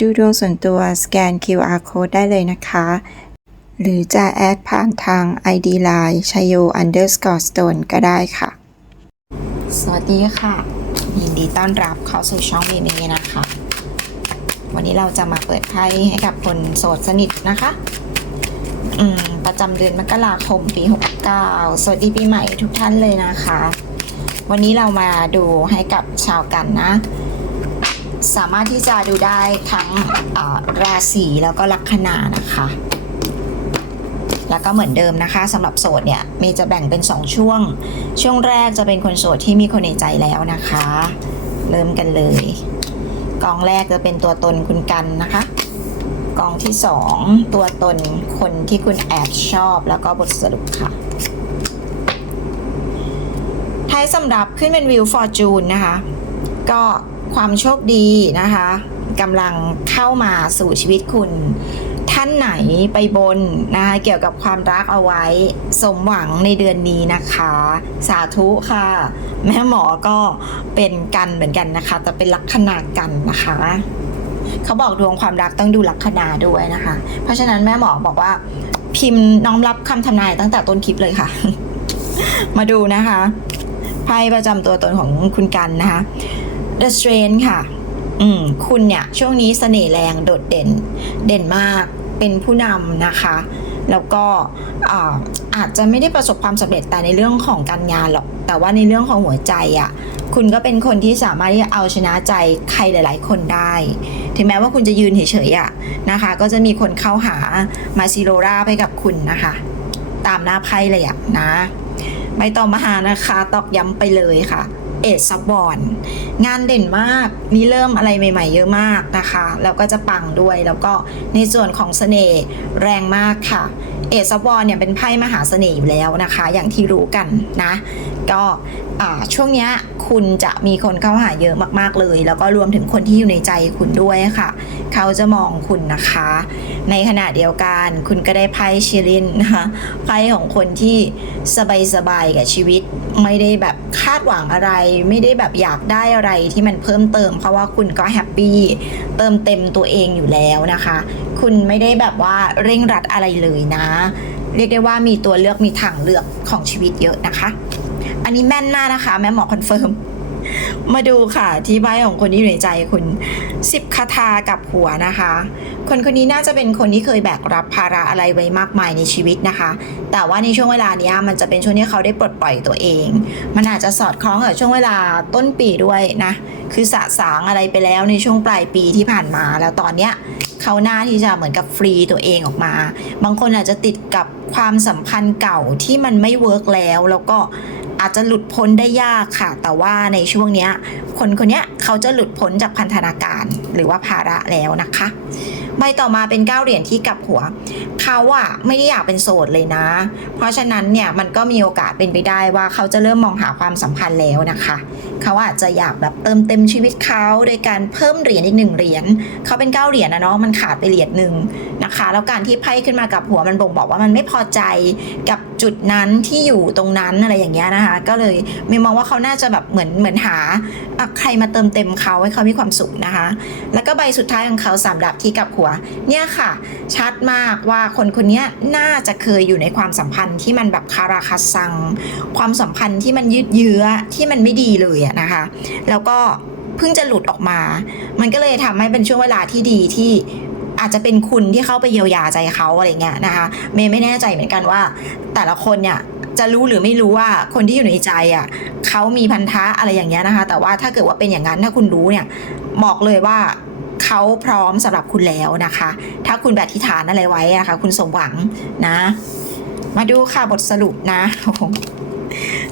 ดูดวงส่วนตัวสแกน QR code ได้เลยนะคะ หรือจะแอดผ่านทาง ID Line ชยโย underscore stone ก็ได้ค่ะ สวัสดีค่ะ ยินดีต้อนรับเข้าสู่ช่องเมเมนะคะ วันนี้เราจะมาเปิดไพ่ให้กับคนโสดสนิทนะคะอืมประจำเดือนมกราคมปี 69 สวัสดีปีใหม่ทุกท่านเลยนะคะ วันนี้เรามาดูให้กับชาวกันนะ สามารถที่จะดูได้ทั้งราศีแล้วก็ลัคนานะคะ แล้วก็เหมือนเดิมนะคะสำหรับโสดเนี่ยเมย์จะแบ่งเป็น 2 ช่วง ช่วงแรกจะเป็นคนโสดที่มีคนในใจแล้วนะคะ เริ่มกันเลยกองแรกจะเป็นตัวตนคุณกันนะคะกองที่ 2 ตัวตนคนที่คุณแอบชอบแล้วก็บทสรุปค่ะท้ายสำหรับขึ้นเป็นวิวฟอร์จูนนะคะ ก็ ความโชคดีนะคะกำลังเข้ามาสู่ชีวิตคุณ ท่านไหนไปบนนะคะเกี่ยวกับความรักเอาไว้ สมหวังในเดือนนี้นะคะ สาธุค่ะ แม่หมอก็เป็นกันเหมือนกันนะคะ แต่เป็นลัคนากันนะคะเขาบอกดวงความรักต้องดูลัคนาด้วยนะคะ เพราะฉะนั้นแม่หมอบอกว่าพิมพ์น้อมรับคำทำนายตั้งแต่ต้นคลิปเลยค่ะ มาดูนะคะไพ่ประจำตัวตนของคุณกันนะคะ The Strain ค่ะ อืม คุณเนี่ย ช่วงนี้เสน่ห์แรงโดดเด่น เด่นมาก เป็นผู้นำนะคะ แล้วก็อ่าอาจจะไม่ได้ประสบความสำเร็จแต่ในเรื่องของการงานหรอก แต่ว่าในเรื่องของหัวใจอะ่ะ คุณก็เป็นคนที่สามารถที่จะเอาชนะใจใครหลาย ๆ คนได้ ถึงแม้ว่าคุณจะยืนเฉยๆอะนะคะ ก็จะมีคนเข้าหามาซิโรราไปกับคุณนะคะ ตามหน้าไพ่เลยอะนะไม่ต้องมาหานะคะ ตอกย้ำไปเลยค่ะ เอซซับบอนงานเด่นมากนี่เริ่มอะไรใหม่ ๆ เยอะมากนะคะ แล้วก็จะปังด้วยแล้วก็ในส่วนของเสน่ห์แรงมากค่ะเอซซับบอนเนี่ยเป็นไพ่มหาเสน่ห์อยู่แล้วนะคะ อย่างที่รู้กันนะ ก็ช่วงเนี้ยคุณจะมีคนเข้าหาเยอะมากๆเลย แล้วก็รวมถึงคนที่อยู่ในใจคุณด้วยค่ะ เขาจะมองคุณนะคะ ในขณะเดียวกันคุณก็ได้ไพ่ชิลินนะคะไพ่ของคนที่สบายๆกับชีวิต ไม่ได้แบบคาดหวังอะไร ไม่ได้แบบอยากได้อะไรที่มันเพิ่มเติม เพราะว่าคุณก็แฮปปี้เติมเต็มตัวเองอยู่แล้วนะคะ คุณไม่ได้แบบว่าเร่งรัดอะไรเลยนะ เรียกได้ว่ามีตัวเลือกมีทางเลือกของชีวิตเยอะนะคะ อันนี้แม่นมากนะคะ แม่หมอคอนเฟิร์ม มาดูค่ะ ที่ใบของคนที่อยู่ในใจคุณสิบคาถากับหัวนะคะ คนคนนี้น่าจะเป็นคนที่เคยแบกรับภาระอะไรไว้มากมายในชีวิตนะคะ แต่ว่าในช่วงเวลานี้มันจะเป็นช่วงที่เขาได้ปลดปล่อยตัวเอง มันอาจจะสอดคล้องกับช่วงเวลาต้นปีด้วยนะ คือสะสางอะไรไปแล้วในช่วงปลายปีที่ผ่านมา แล้วตอนเนี้ยเขาหน้าที่จะเหมือนกับฟรีตัวเองออกมา บางคนอาจจะติดกับความสัมพันธ์เก่าที่มันไม่เวิร์กแล้วแล้วก็ อาจจะหลุดพ้นได้ยากค่ะ แต่ว่าในช่วงเนี้ยคนคนนี้เขาจะหลุดพ้นจากพันธนาการหรือว่าภาระแล้วนะคะ ใบต่อมาเป็นเก้าเหรียญที่กลับหัว เขาอะไม่ได้อยากเป็นโสดเลยนะ เพราะฉะนั้นเนี่ยมันก็มีโอกาสเป็นไปได้ว่าเขาจะเริ่มมองหาความสัมพันธ์แล้วนะคะ เขาอาจจะอยากแบบเติมเต็มชีวิตเขาโดยการเพิ่มเหรียญอีกหนึ่งเหรียญเขาเป็นเก้าเหรียญนะเนาะมันขาดไปเหรียญหนึ่งนะคะ แล้วการที่ไพ่ขึ้นมากับหัวมันบ่งบอกว่ามันไม่พอใจกับจุดนั้นที่อยู่ตรงนั้นอะไรอย่างเงี้ยนะคะ ก็เลยมีมองว่าเขาน่าจะแบบเหมือนเหมือนหาใครมาเติมเต็มเขาให้เขามีความสุขนะคะ แล้วก็ใบสุดท้ายของเขาสามดับที่กับหัวเนี่ยค่ะชัดมากว่าคนคนคนนี้น่าจะเคยอยู่ในความสัมพันธ์ที่มันแบบคาราคาซัง ความสัมพันธ์ที่มันยืดเยื้อที่มันไม่ดีเลยอะนะคะ แล้วก็เพิ่งจะหลุดออกมา มันก็เลยทำให้เป็นช่วงเวลาที่ดีที่อาจจะเป็นคุณที่เข้าไปเยียวยาใจเขาอะไรเงี้ยนะคะ เมย์ไม่แน่ใจเหมือนกันว่า แต่ละคนเนี่ยจะรู้หรือไม่รู้ว่าคนที่อยู่ในใจอะเขามีพันธะอะไรอย่างเงี้ยนะคะ แต่ว่าถ้าเกิดว่าเป็นอย่างนั้นถ้าคุณรู้เนี่ยบอกเลยว่า เขาพร้อมสำหรับคุณแล้วนะคะ ถ้าคุณแบบทิฐานอะไรไว้นะคะ คุณสมหวังนะ มาดูค่ะบทสรุปนะ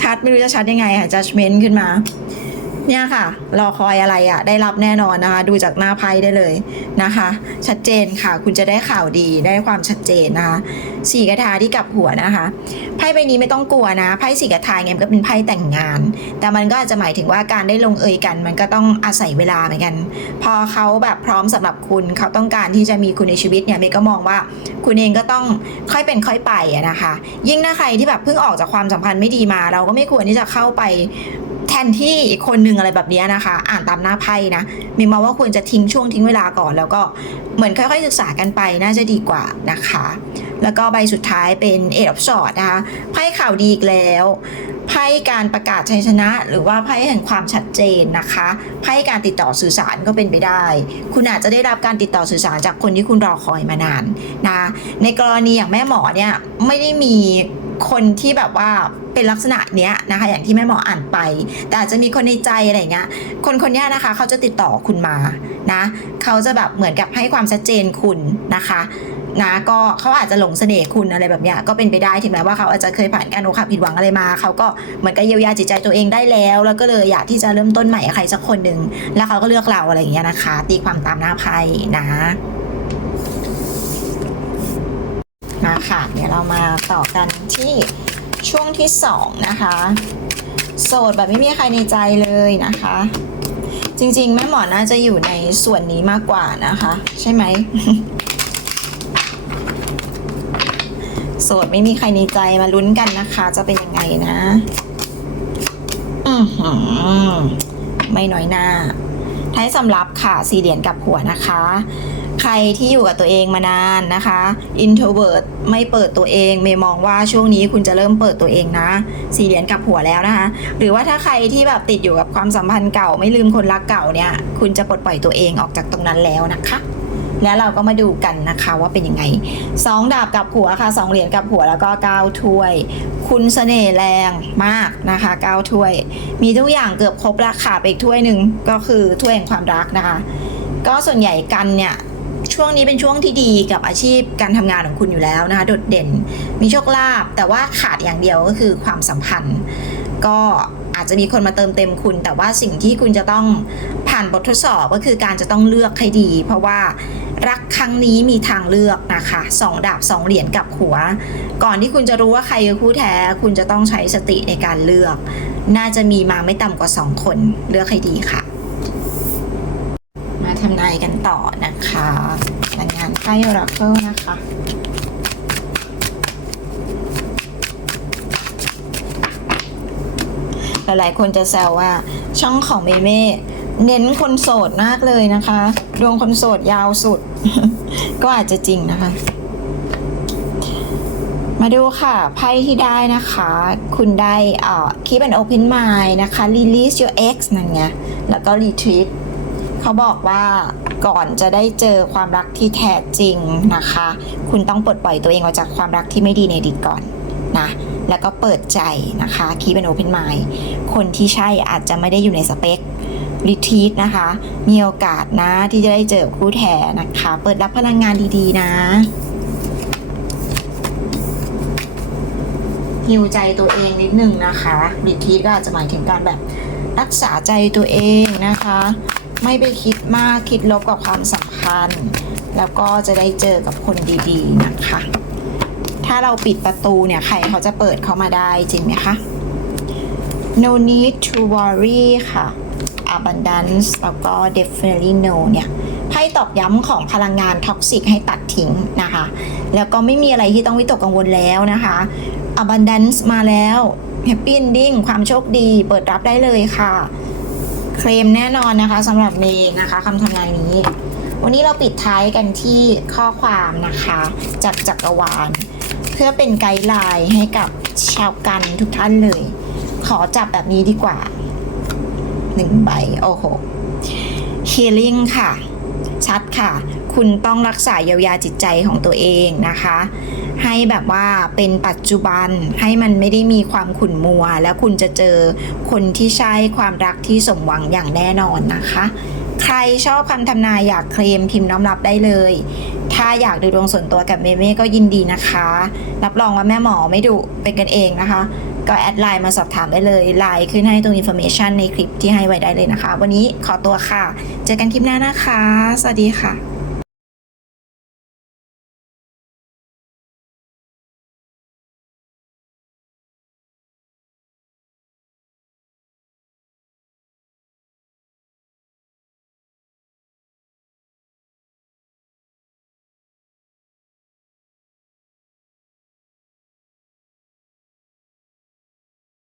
ชัดไม่รู้จะชัดยังไงค่ะ judgment ขึ้นมา เนี่ยค่ะ รอคอยอะไรอะ่ะ ได้รับแน่นอนนะคะ ดูจากหน้าไพ่ได้เลยนะคะ ชัดเจนค่ะ คุณจะได้ข่าวดีได้ความชัดเจนนะคะสี่กระทาที่กลับหัวนะคะไพ่ใบนี้ไม่ต้องกลัวนะไพ่สี่กระทาเนี่ยมันก็เป็นไพ่แต่งงาน แต่มันก็อาจจะหมายถึงว่าการได้ลงเอยกัน มันก็ต้องอาศัยเวลาเหมือนกัน พอเขาแบบพร้อมสำหรับคุณเขาต้องการที่จะมีคุณในชีวิตเนี่ยเมย์ก็มองว่าคุณเองก็ต้องค่อยเป็นค่อยไปอะนะคะ ยิ่งถ้าใครที่แบบเพิ่งออกจากความสัมพันธ์ไม่ดีมา เราก็ไม่ควรที่จะเข้าไป แทนที่อีกคนหนึ่งอะไรแบบนี้นะคะ อ่านตามหน้าไพ่นะมีมองว่าควรจะทิ้งช่วงทิ้งเวลาก่อน แล้วก็เหมือนค่อยๆศึกษากันไปน่าจะดีกว่านะคะ แล้วก็ใบสุดท้ายเป็นเอ of Swords นะคะไพ่ข่าวดีอีกแล้วไพ่การประกาศชัยชนะ หรือว่าไพ่แห่งความชัดเจนนะคะไพ่การติดต่อสื่อสารก็เป็นไปได้ คุณอาจจะได้รับการติดต่อสื่อสารจากคนที่คุณรอคอยมานานนะในกรณีอย่างแม่หมอเนี่ยไม่ได้มี คนที่แบบว่าเป็นลักษณะเนี้ยนะคะ อย่างที่แม่หมออ่านไป แต่อาจจะมีคนในใจอะไรเงี้ย คนคนนี้นะคะ เขาจะติดต่อคุณมานะเขาจะแบบเหมือนกับให้ความชัดเจนคุณนะคะนะก็เขาอาจจะหลงเสน่ห์คุณอะไรแบบเนี้ยก็เป็นไปได้ถึงแม้ว่าเขาอาจจะเคยผ่านการอกหักผิดหวังอะไรมาเขาก็เหมือนกับเยียวยาจิตใจตัวเองได้แล้ว แล้วก็เลยอยากที่จะเริ่มต้นใหม่กับใครสักคนหนึ่งแล้วเขาก็เลือกเราอะไรอย่างเงี้ยนะคะ ตีความตามหน้าไพ่นะ มาค่ะเดี๋ยวเรามาต่อกันที่ช่วงที่สองนะคะ โสดแบบไม่มีใครในใจเลยนะคะ จริงๆแม่หมอน่าจะอยู่ในส่วนนี้มากกว่านะคะ ใช่ไหมโสดไม่มีใครในใจมาลุ้นกันนะคะ จะเป็นยังไงนะ อือหือไม่น้อยหน้าท้ายสำรับค่ะสี่เหรียญกับหัวนะคะ ใครที่อยู่กับตัวเองมานานนะคะ introvert ไม่เปิดตัวเอง เมย์มองว่าช่วงนี้คุณจะเริ่มเปิดตัวเองนะ สี่เหรียญกับหัวแล้วนะคะ หรือว่าถ้าใครที่แบบติดอยู่กับความสัมพันธ์เก่าไม่ลืมคนรักเก่าเนี่ย คุณจะปลดปล่อยตัวเองออกจากตรงนั้นแล้วนะคะแล้วเราก็มาดูกันนะคะว่าเป็นยังไงสองดาบกับหัวค่ะสองเหรียญกับหัวแล้วก็เก้าถ้วย คุณเสน่ห์แรงมากนะคะเก้าถ้วย มีทุกอย่างเกือบครบแล้วค่ะไปอีกถ้วยหนึ่งก็คือถ้วยแห่งความรักนะคะ ก็ส่วนใหญ่กันเนี่ย ช่วงนี้เป็นช่วงที่ดีกับอาชีพการทำงานของคุณอยู่แล้วนะคะโดดเด่นมีโชคลาภแต่ว่าขาดอย่างเดียวก็คือความสัมพันธ์ ก็อาจจะมีคนมาเติมเต็มคุณ แต่ว่าสิ่งที่คุณจะต้องผ่านบททดสอบก็คือการจะต้องเลือกให้ดี เพราะว่ารักครั้งนี้มีทางเลือกนะคะสองดาบสองเหรียญกับหัว ก่อนที่คุณจะรู้ว่าใครคือคู่แท้ คุณจะต้องใช้สติในการเลือก น่าจะมีมาไม่ต่ำกว่าสองคนเลือกให้ดีค่ะ ทำนายกันต่อนะคะพลังงานไพ่อราเคิลนะคะหลายๆคนจะแซวว่าช่องของเมเม่เน้นคนโสดมากเลยนะคะ ดวงคนโสดยาวสุด ก็อาจจะจริงนะคะ มาดูค่ะ ไพ่ที่ได้นะคะ คุณได้อ่อ keep an open mind นะคะ release your ex นั่นไงแล้วก็ retreat เขาบอกว่าก่อนจะได้เจอความรักที่แท้จริงนะคะ คุณต้องปลดปล่อยตัวเองออกจากความรักที่ไม่ดีในอดีตก่อนนะแล้วก็เปิดใจนะคะ keep an open mind คนที่ใช่อาจจะไม่ได้อยู่ในสเปค retreat นะคะ มีโอกาสนะที่จะได้เจอคู่แท้นะคะ เปิดรับพลังงานดีๆนะฮิวใจตัวเองนิดนึงนะคะ retreat ก็อาจจะหมายถึงการแบบรักษาใจตัวเองนะคะ ไม่ไปคิดมากคิดลบกับความสัมพันธ์ แล้วก็จะได้เจอกับคนดีๆนะคะ ถ้าเราปิดประตูเนี่ยใครเขาจะเปิดเข้ามาได้จริงไหมคะ no need to worry ค่ะ abundance แล้วก็ definitely no เนี่ยไพ่ตอกย้ำของพลังงานท็อกซิกให้ตัดทิ้งนะคะ แล้วก็ไม่มีอะไรที่ต้องวิตกกังวลแล้วนะคะ abundance มาแล้ว happy ending ความโชคดีเปิดรับได้เลยค่ะ เคลมแน่นอนนะคะสำหรับเมย์นะคะคำทำนายนี้ วันนี้เราปิดท้ายกันที่ข้อความนะคะ จากจักรวาล เพื่อเป็นไกด์ไลน์ให้กับชาวกันทุกท่านเลย ขอจับแบบนี้ดีกว่าหนึ่งใบโอ้โห healing ค่ะ ชัดค่ะ คุณต้องรักษาเยียวยาจิตใจของตัวเองนะคะ ให้แบบว่าเป็นปัจจุบันให้มันไม่ได้มีความขุ่นมัว แล้วคุณจะเจอคนที่ใช่ความรักที่สมหวังอย่างแน่นอนนะคะ ใครชอบคำทำนายอยากเคลมพิมพ์น้อมรับได้เลย ถ้าอยากดูดวงส่วนตัวกับเมเม่ก็ยินดีนะคะ รับรองว่าแม่หมอไม่ดุเป็นกันเองนะคะ ก็แอดไลน์มาสอบถามได้เลยไลน์ขึ้นให้ตรงอินโฟเมชันในคลิปที่ให้ไว้ได้เลยนะคะ วันนี้ขอตัวค่ะ เจอกันคลิปหน้านะคะ สวัสดีค่ะ